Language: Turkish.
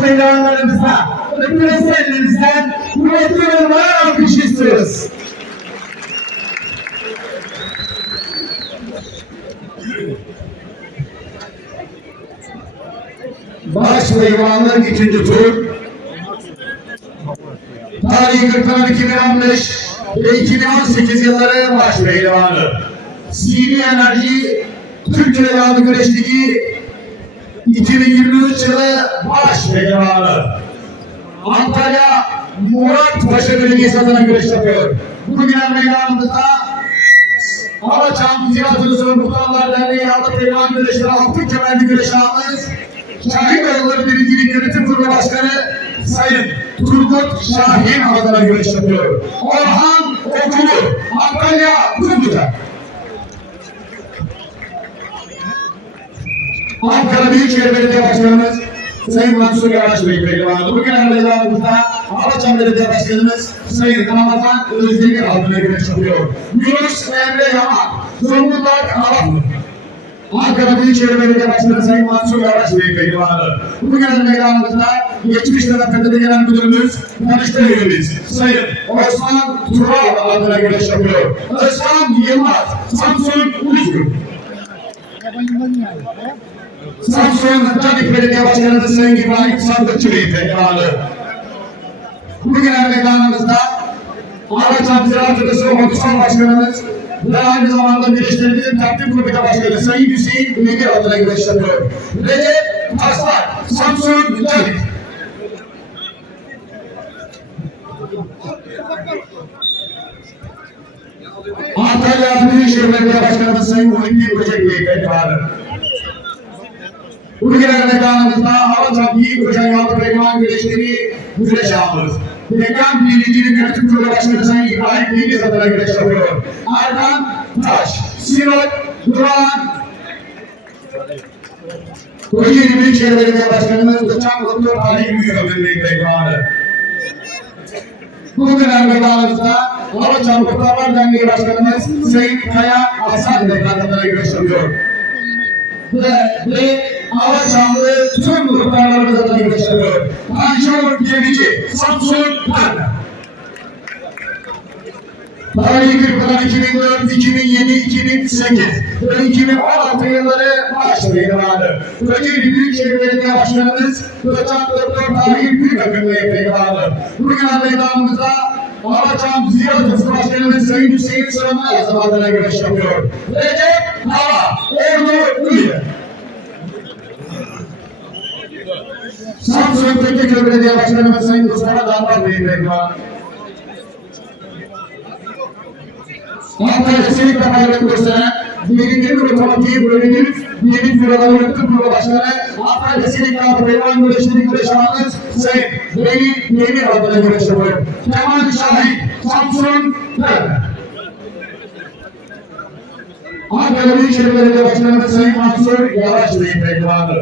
meydanlarımıza, öpülesi elinizden kuvvetli var alkış istiyoruz. Baş pehlivanlık ikinci tur. Tarihi 40 2015 ve 2018 yılları baş pehlivanı. Sini Enerji Türk Pehlivanı Güreş Ligi 2023 yılı baş pehlivanı. Antalya Murat Paşa Belediyesi adına güreş yapıyor. Bugün meydanımızda Alaçam Tiyatrosu ve Muhtarlar Derneği adlı pehlivan güreşleri altın kemerli güreş almış. Şahin Yolları Birincilik Yönetim Kurulu Başkanı Sayın Turgut Şahin adına güreş yapıyor. Orhan Okulu, Antalya Kumluca. Ankara Büyükşehir Belediye Başkanımız Sayın Mansur Yavaş Bey pehlivanı. Bugün meydanımızda Alaçam Belediye Başkanımız Sayın Ramazan Özdemir adına güreş yapıyor. Yunus Emre Yaman, Zonguldak Araplı. Ankara Büyükşehir Belediye Başkanı Sayın Mansur Yavaş Bey pehlivanı. Bugün meydanımızda geçmiş dönemde gelen müdürümüz, danıştay üyemiz Sayın Osman Tural adına güreş yapıyor. Özkan Yılmaz, Samsun Uluzgül. Samsun Canik Belediye Başkanı Sayın İbrahim Sandıkçı Bey pehlivanı. Bugün meydanımızda Araçam Ziraat Odası Otosan Başkanımız ve aynı zamanda Birleştirimizin Takdim Kurulu Başkanı Sayın Hüseyin Ümidi adına güreş yapıyor. Recep Taslak, Samsun Canik. Antalya Büyükşehir Belediye Başkanımız Sayın Muhittin Böcek Bey pehlivanı. Meydanımızda Alaçam Yiğit Kocan Yaltı Pehlivan Güreşleri güreş alıyoruz. Mekan Birinciliğin Yönetim Kurulu Başkanı Sayın İbrahim Deniz adına güreş yapıyor. Erkan Taş, Sinop, Duran, Kocaeli Büyükşehir Belediye Başkanımız Uçan Doktor Ali Büyükadın Bey Pehlivanı. Bugün meydanımızda Alaçam Kurtarlar Derneği Başkanımız Sayın Kaya Hasan güreş yapıyor ve, ve Alaçamlı tüm gruplarlarımız adına görüşüyor. Tanju Gemici, Samsun Park. Tarihi Kırkılan 2004, 2007, 2008 ve 2016 yılları başlayın vardı. Kocaeli Büyükşehir Belediye Başkanımız Doçent Doktor Tahir Bey Peygamber. Bugün meydanımızda Alaçam Ziyaret Odası Başkanımız Sayın Hüseyin Sönmez adına güreş yapıyor. Recep Hava, Ordu Ülke. Samsun Tekirdağ Belediye Başkanımız Sayın Mustafa Damlar Bey Peygamber. Antalya Çelik Kafaları Kursu'na birinci bir otomatiği bölümünün birinci büroları yönetim kurulu başkanı Antalya Çelik Kafaları Peyvan Güreşleri Güreş Ağamız Sayın Veli Demir adına güreş yapıyor. Kemal Şahin, Samsun. Ankara Büyükşehir Belediye Başkanımız Sayın Mansur Yavaş Bey Peyvanı.